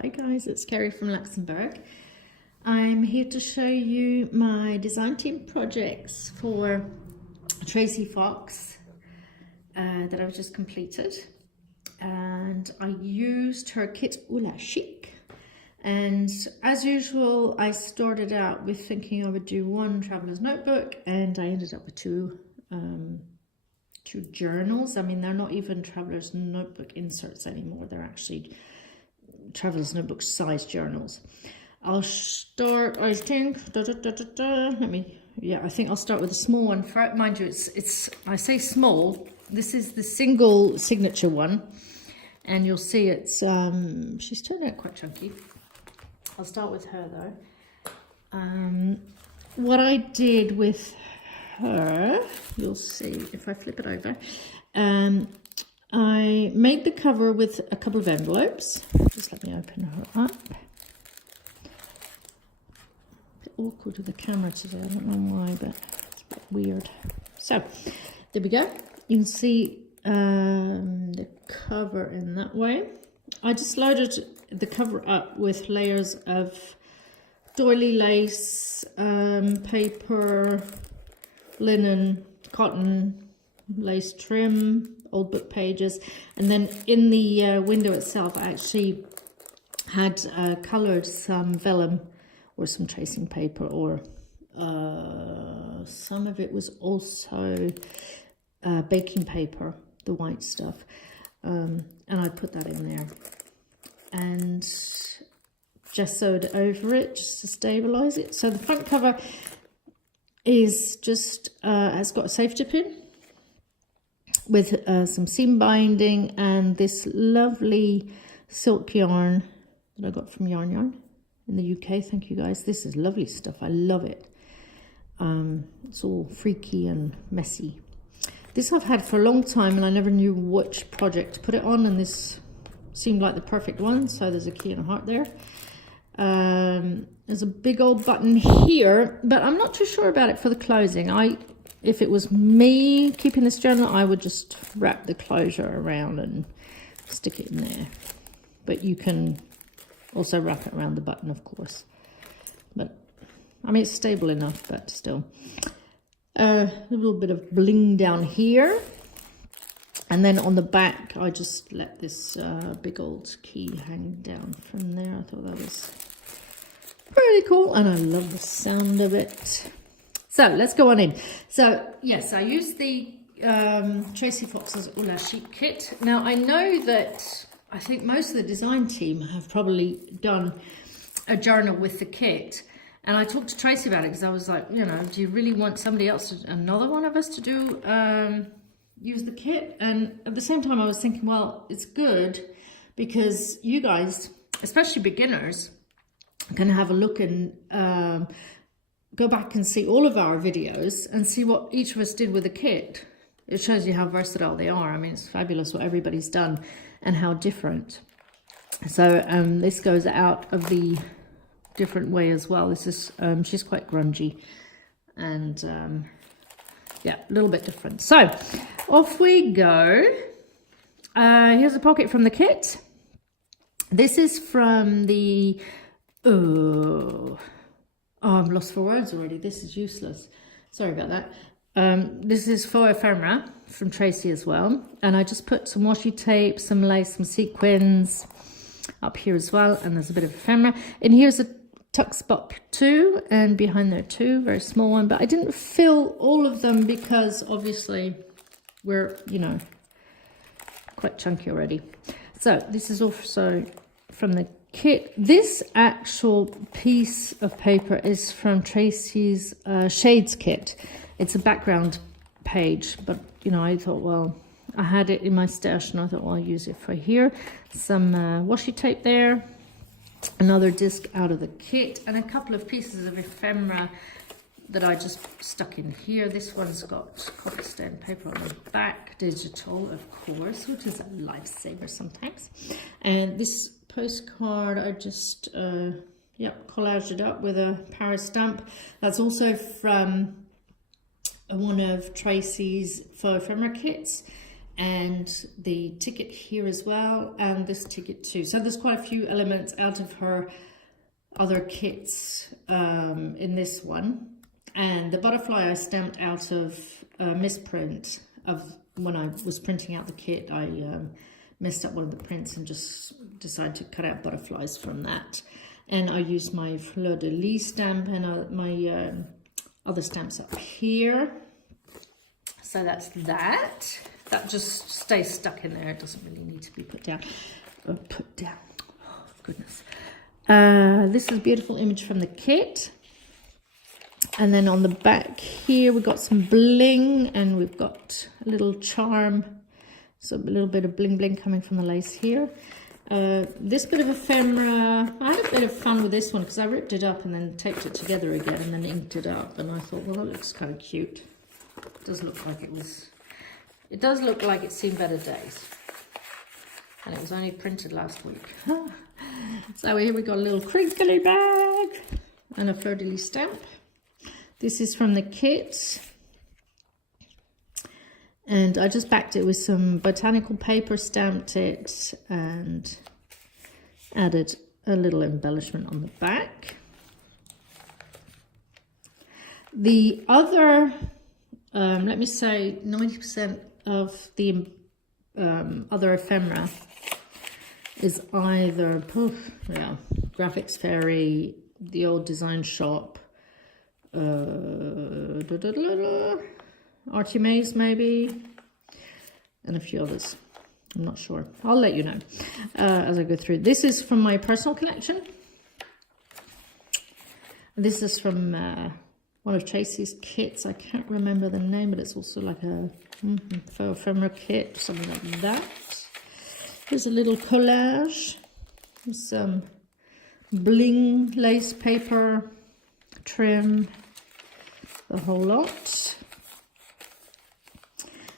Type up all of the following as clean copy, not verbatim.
Hi guys, it's Carrie from Luxembourg. I'm here to show you my design team projects for Tracie Fox that I've just completed. And I used her kit Chic. And as usual, I started out with thinking I would do one traveler's notebook, and I ended up with two journals. I mean, they're not even traveler's notebook inserts anymore. They're actually traveler's notebook size journals. I'll start, I think, I think I'll start with a small one. Mind you, it's I say small. This is the single signature one, and you'll see it's she's turned out quite chunky. I'll start with her though. What I did with her, you'll see if I flip it over. I made the cover with a couple of envelopes. Just let me open her up. A bit awkward with the camera today, I don't know why, but it's a bit weird. So, there we go. You can see the cover in that way. I just loaded the cover up with layers of doily lace, paper, linen, cotton, lace trim, old book pages, and then in the window itself I actually had coloured some vellum or some tracing paper, or some of it was also baking paper, the white stuff, and I put that in there and gessoed over it just to stabilise it. So the front cover is just has got a safety pin with some seam binding and this lovely silk yarn that I got from Yarn in the UK. Thank you guys. This is lovely stuff. I love it. It's all freaky and messy. This I've had for a long time and I never knew which project to put it on, and this seemed like the perfect one. So there's a key and a heart there. There's a big old button here, but I'm not too sure about it for the closing. If it was me keeping this journal, I would just wrap the closure around and stick it in there. But you can also wrap it around the button, of course. But, I mean, it's stable enough, but still. A little bit of bling down here. And then on the back, I just let this big old key hang down from there. I thought that was pretty cool, and I love the sound of it. So let's go on in. So yes, I used the Tracie Fox's Chic kit. Now I know that I think most of the design team have probably done a journal with the kit, and I talked to Tracie about it because I was like, you know, do you really want somebody else, another one of us to do use the kit? And at the same time I was thinking, well, it's good because you guys, especially beginners, can have a look and go back and see all of our videos and see what each of us did with the kit. It shows you how versatile they are. I mean, it's fabulous what everybody's done and how different. So this goes out of the different way as well. This is she's quite grungy and yeah, a little bit different. So off we go. Here's a pocket from the kit. This is from the oh, I'm lost for words already. This is useless. Sorry about that. This is for ephemera from Tracie as well. And I just put some washi tape, some lace, some sequins up here as well. And there's a bit of ephemera. And here's a tuck spot too. And behind there too, very small one. But I didn't fill all of them because obviously we're, you know, quite chunky already. So this is also from the kit. This actual piece of paper is from Tracie's Shades kit. It's a background page, but you know, I thought, well, I had it in my stash and I thought, well, I'll use it for here. Some washi tape there, another disc out of the kit, and a couple of pieces of ephemera that I just stuck in here. This one's got coffee stain paper on the back, digital of course, which is a lifesaver sometimes. And this postcard, I just collaged it up with a Paris stamp. That's also from one of Tracie's faux ephemera kits, and the ticket here as well, and this ticket too. So there's quite a few elements out of her other kits in this one. And the butterfly I stamped out of a misprint of when I was printing out the kit. I messed up one of the prints and just decided to cut out butterflies from that. And I used my fleur de lis stamp and my other stamps up here. So that's that. That just stays stuck in there. It doesn't really need to be put down. Oh, goodness. This is a beautiful image from the kit. And then on the back here, we've got some bling, and we've got a little charm. So a little bit of bling bling coming from the lace here. This bit of ephemera, I had a bit of fun with this one because I ripped it up and then taped it together again and then inked it up. And I thought, well, that looks kind of cute. It does look like it does look like it's seen better days. And it was only printed last week. So here we got a little crinkly bag and a fleur de lis stamp. This is from the kit. And I just backed it with some botanical paper, stamped it, and added a little embellishment on the back. The other, let me say, 90% of the other ephemera is either Graphics Fairy, the old design shop, Archie Maze maybe, and a few others. I'm not sure. I'll let you know as I go through. This is from my personal collection. This is from one of Tracie's kits. I can't remember the name, but it's also like a faux ephemera kit, something like that. Here's a little collage. Some bling lace paper, trim, the whole lot.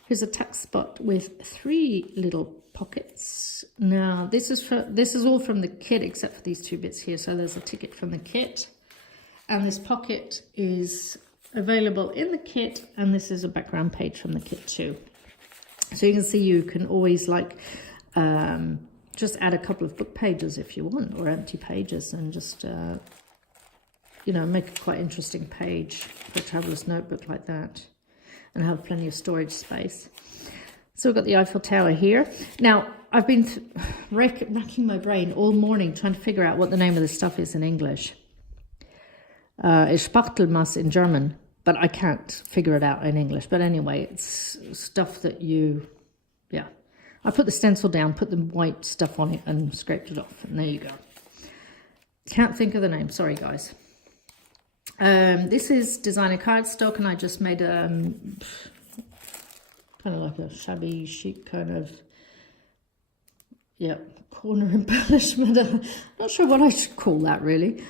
Here's a tack spot with 3 little pockets. Now this is all from the kit except for these 2 bits here. So there's a ticket from the kit, and this pocket is available in the kit, and this is a background page from the kit too. So you can see you can always like just add a couple of book pages if you want, or empty pages, and just you know, make a quite interesting page for a traveler's notebook like that, and have plenty of storage space. So we've got the Eiffel Tower here. Now, I've been racking my brain all morning trying to figure out what the name of this stuff is in English. It's Spachtelmasse in German, but I can't figure it out in English. But anyway, it's stuff that you, yeah. I put the stencil down, put the white stuff on it, and scraped it off, and there you go. Can't think of the name, sorry guys. This is designer cardstock, and I just made kind of like a shabby chic kind of, yeah, corner embellishment. I'm not sure what I should call that really.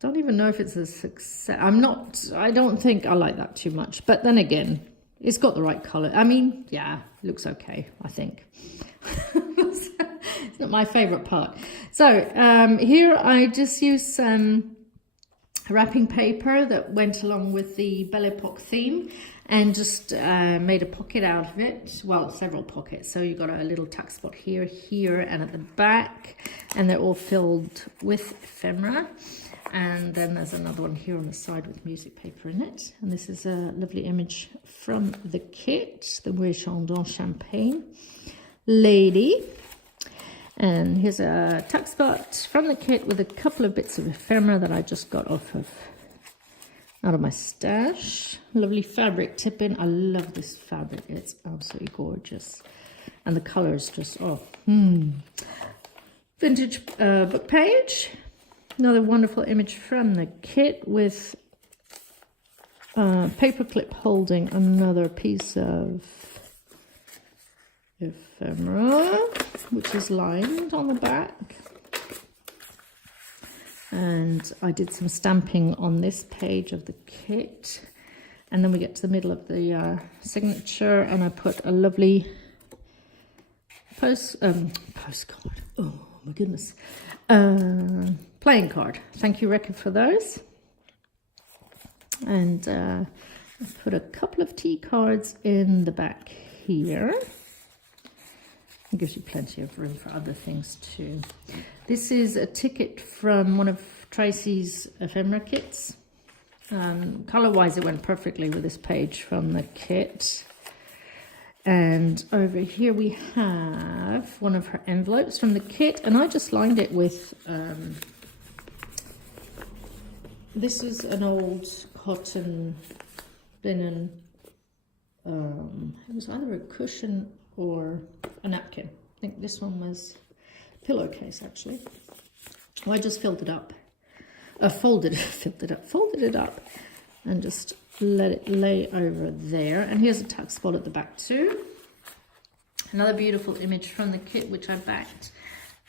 Don't even know if it's a success. I don't think I like that too much, but then again, it's got the right color. I mean, yeah, it looks okay, I think. It's not my favorite part. So here I just used some wrapping paper that went along with the Belle Epoque theme, and just made a pocket out of it. Well, several pockets. So you got a little tuck spot here, here, and at the back, and they're all filled with ephemera. And then there's another one here on the side with music paper in it. And this is a lovely image from the kit, the Rue Chandon Champagne lady. And here's a tuck spot from the kit with a couple of bits of ephemera that I just got out of my stash. Lovely fabric tip-in. I love this fabric. It's absolutely gorgeous. And the color is just, Vintage book page. Another wonderful image from the kit with paperclip holding another piece of ephemera, which is lined on the back. And I did some stamping on this page of the kit. And then we get to the middle of the signature, and I put a lovely postcard. Oh my goodness. Playing card. Thank you, Rekka, for those. And I put a couple of tea cards in the back here. It gives you plenty of room for other things too. This is a ticket from one of Tracie's ephemera kits. Color-wise, it went perfectly with this page from the kit. And over here we have one of her envelopes from the kit, and I just lined it with, this is an old cotton linen, it was either a cushion or a napkin. I think this one was a pillowcase actually. Well, I just filled it up. Folded it up and just let it lay over there. And here's a tuck spot at the back too. Another beautiful image from the kit which I backed,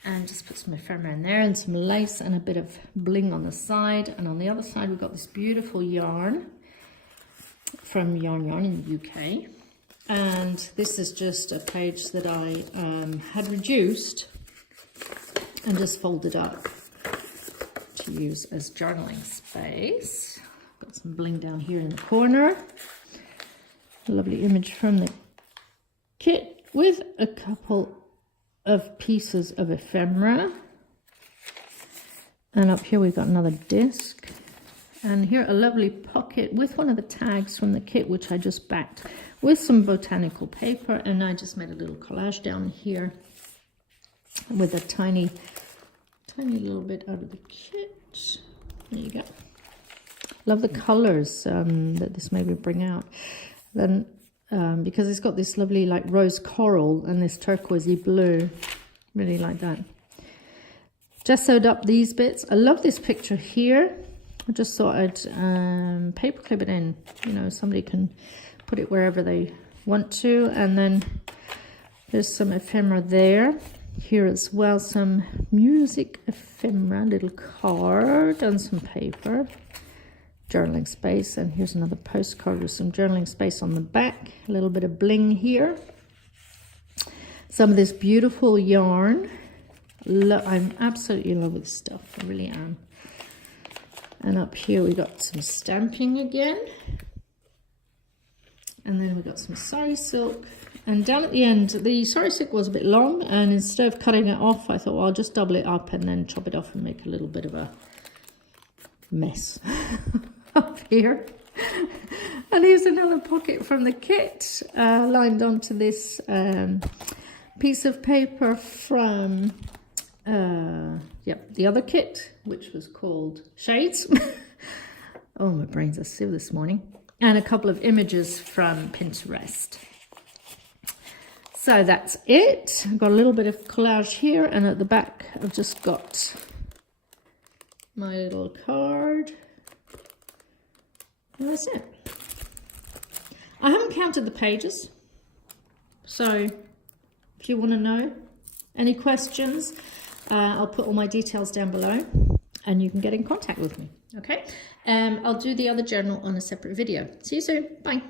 and just put some ephemera in there and some lace and a bit of bling on the side. And on the other side we've got this beautiful yarn from Yarn in the UK. And this is just a page that I had reduced and just folded up to use as journaling space. Got some bling down here in the corner. A lovely image from the kit with a couple of pieces of ephemera. And up here we've got another disc. And here a lovely pocket with one of the tags from the kit which I just backed with some botanical paper. And I just made a little collage down here with a tiny little bit out of the kit. There you go. Love the colors that this made me bring out. Then because it's got this lovely like rose coral and this turquoisey blue, really like that. Just sewed up these bits. I love this picture here. I just thought I'd paper clip it in. You know, somebody can put it wherever they want to. And then there's some ephemera there. Here as well, some music ephemera, little card and some paper. Journaling space. And here's another postcard with some journaling space on the back. A little bit of bling here. Some of this beautiful yarn. I'm absolutely in love with this stuff. I really am. And up here we got some stamping again. And then we got some sari silk. And down at the end, the sari silk was a bit long, and instead of cutting it off, I thought, well, I'll just double it up and then chop it off and make a little bit of a mess up here. And here's another pocket from the kit, lined onto this piece of paper from the other kit, which was called Shades. Oh, my brains are sieve this morning. And a couple of images from Pinterest. So that's it. I've got a little bit of collage here, and at the back I've just got my little card. And that's it. I haven't counted the pages, so if you want to know any questions, I'll put all my details down below and you can get in contact with me. Okay, I'll do the other journal on a separate video. See you soon. Bye.